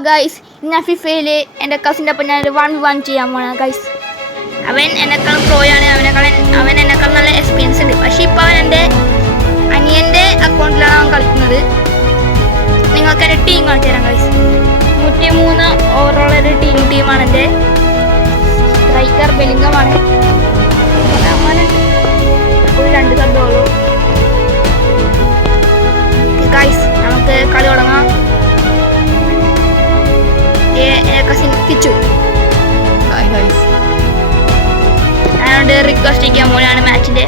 Guys ഞാൻ ഫിഫയില് എൻ്റെ കസിൻ്റെ ഒപ്പം ഞാൻ 1v1 ചെയ്യാൻ പോകണം ഗൈസ്. അവൻ എന്നെക്കാളും പ്രോയാണ്, അവൻ എന്നെക്കാൾ നല്ല എക്സ്പീരിയൻസ് ഉണ്ട്. പക്ഷേ ഇപ്പോൾ അവൻ എൻ്റെ അനിയൻ്റെ അക്കൗണ്ടിലാണ് അവൻ കളിക്കുന്നത്. നിങ്ങൾക്ക് എൻ്റെ ടീം കാണിച്ചു തരാം ഗൈസ്. 103 ഓവറോളൊരു ടീമാണ് എൻ്റെ. സ്ട്രൈക്കർ ബെലിംഗമാണ്. ഒരു 2 കണ്ടുള്ളൂ ഗൈസ്. നമുക്ക് കളി തുടങ്ങാം. കസിൻ കിച്ചു ഞാനോട് റിക്വസ്റ്റ് ചെയ്യാൻ പോലെയാണ് മാച്ചിൻ്റെ.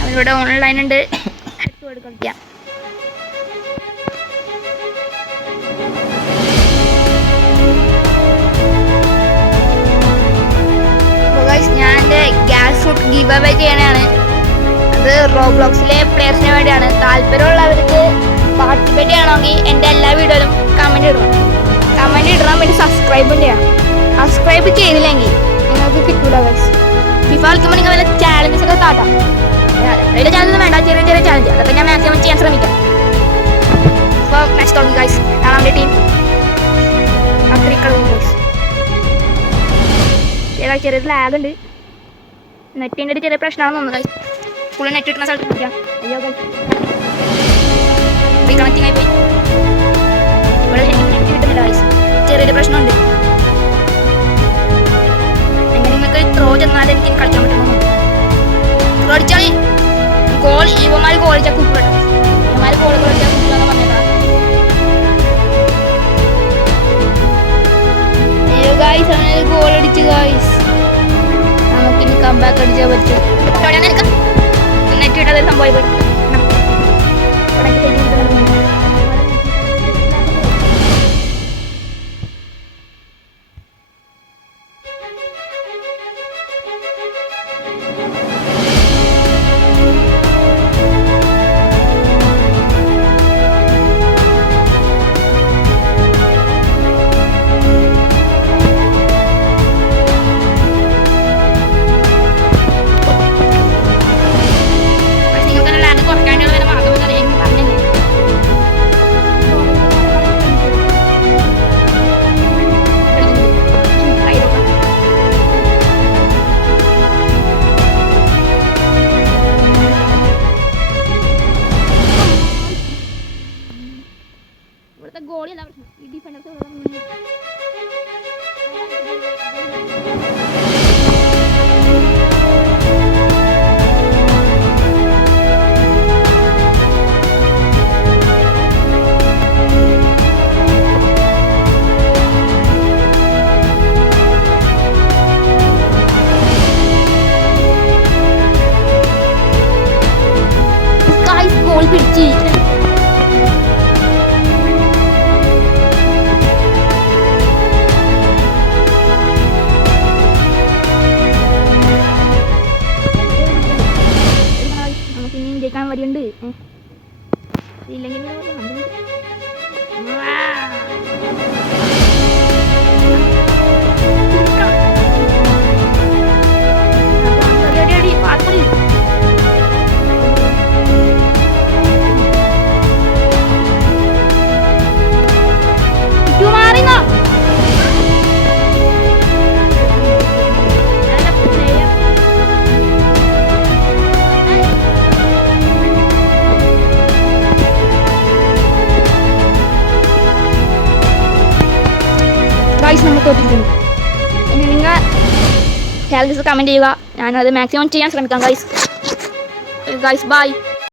അവനിവിടെ ഓൺലൈൻ ഉണ്ട്, കളിക്കാം. ഞാൻ എൻ്റെ ഗ്യാസ് ഫുഡ് ഗിവ് അവേ ചെയ്യണതാണ്. അത് റോബ്ലോക്സിലെ പ്ലേയേഴ്സിന് വേണ്ടിയാണ്. താല്പര്യമുള്ളവർക്ക് പാർട്ടിസിപ്പേറ്റ് ചെയ്യണമെങ്കിൽ എൻ്റെ എല്ലാ വീഡിയോയിലും കമൻറ്റ് ഇടണം. പിന്നെ സബ്സ്ക്രൈബും ചെയ്യണം. സബ്സ്ക്രൈബ് ചെയ്തില്ലെങ്കിൽ നിങ്ങൾക്ക് കിട്ടൂല ഗൈസ്. ഫിഫ കളിക്കുമ്പോൾ നിങ്ങൾ വല്ല ചാലഞ്ചസ് ഒക്കെ കാട്ടാം. വലിയ ചാലഞ്ചൊന്നും വേണ്ട, ചെറിയ ചാലഞ്ച്. അതൊക്കെ ഞാൻ മാക്സിമം ചെയ്യാൻ ശ്രമിക്കാം. അപ്പോൾ മാച്ച് തുടങ്ങി ഗൈസ്. നാളെ ടീം അത്രയ്ക്കളും ഗൈസ്. ചെറിയൊരു ലാഗ് ഉണ്ട്. നെറ്റിൻ്റെ ഒരു ചെറിയ പ്രശ്നമാണെന്ന് തോന്നുന്നു ഗൈസ്. ഫുൾ നെറ്റ് കിട്ടുന്ന സ്ഥലത്ത് നോക്കാം. അയ്യോ ഗൈസ്, റീകണക്റ്റിംഗ് ആയിപ്പോയി. ഇവിടെ നെറ്റ് കിട്ടുന്നില്ല ഗൈസ്, ചെറിയൊരു പ്രശ്നമുണ്ട്. എങ്ങനെ നിങ്ങൾക്ക് ത്രോ ചെന്നാൽ എനിക്ക് കളിക്കാൻ പറ്റുന്നു. ത്രോ അടിച്ചാൽ ഗോൾ ഇവന്മാർ ഗോൾ അടിച്ചാൽ കുപ്പിട. ഇവന്മാർ ഗോൾ അടിച്ചാൽ കുപ്പിടാന്ന് പറഞ്ഞേക്കാം. അയ്യോ ഗൈസ്, അങ്ങനെ ഗോൾ അടിച്ചു ഗൈസ്. നമുക്കിനി കംബാക്ക് അടിച്ചാൽ പറ്റും. നെറ്റ് കിട്ടാതെ സംഭവമായി പോയി. ഗോളിയല്ല പ്രശ്നം, ഈ ഡിഫൻഡേഴ്സ് ഗോൾ പിടിച്ച് ജയിക്കാൻ വഴിയുണ്ട്. ഇല്ലെങ്കിൽ ഗൈസ് നമ്മൾ തോറ്റിരിക്കുന്നു. ഇനി നിങ്ങൾ ചാനൽസ് കമൻറ്റ് ചെയ്യുക. ഞാനത് മാക്സിമം ചെയ്യാൻ ശ്രമിക്കാം ഗൈസ്. ബൈ.